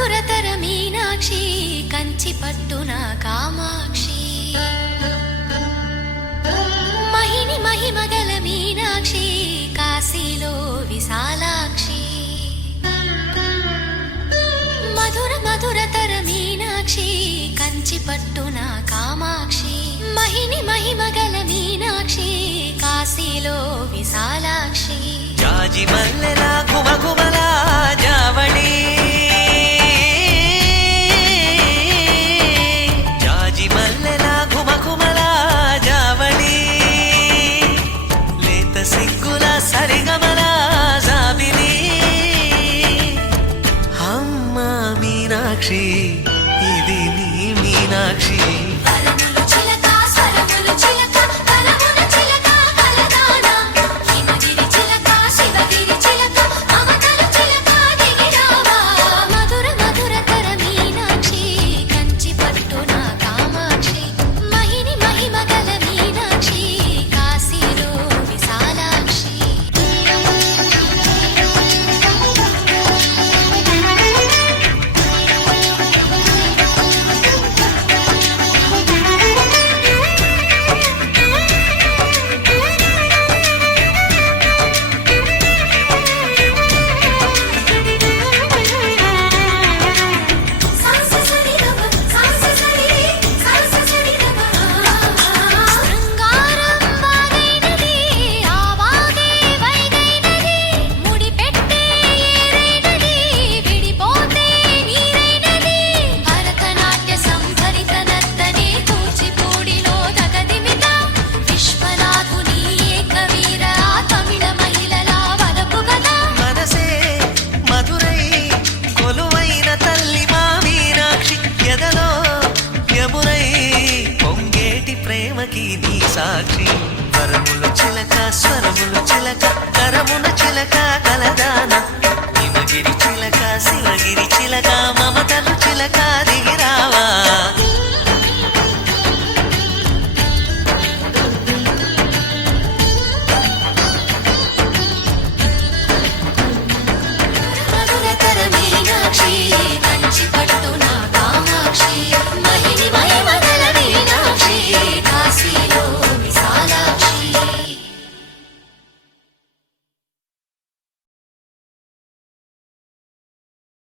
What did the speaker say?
మధురతర మీనాక్షి కంచి పట్టున కామాక్షి మహిని మహిమగల మీనాక్షి కాశీలో విశాలాక్షి మధుర మధురతర మీనాక్షి కంచి పట్టున కామాక్షి మహిని మహిమగల మీనాక్షి కాశీలో విశాలాక్షి జాజి మల్లెలా గుమగుమలా జావళి జాజి మల్లెలా గుమగుమలా జావళి లేత సిగ్గుల సరిగమల జాబిలి అమ్మ మీనాక్షి ఇది నీ మీనాక్షి సాక్షి వరముల చిలక స్వరముల చిలక కరమున చిలక కలదాన హిమగిరి చిలక శివగిరి చిలక మమతలు చిలక దిగిరావా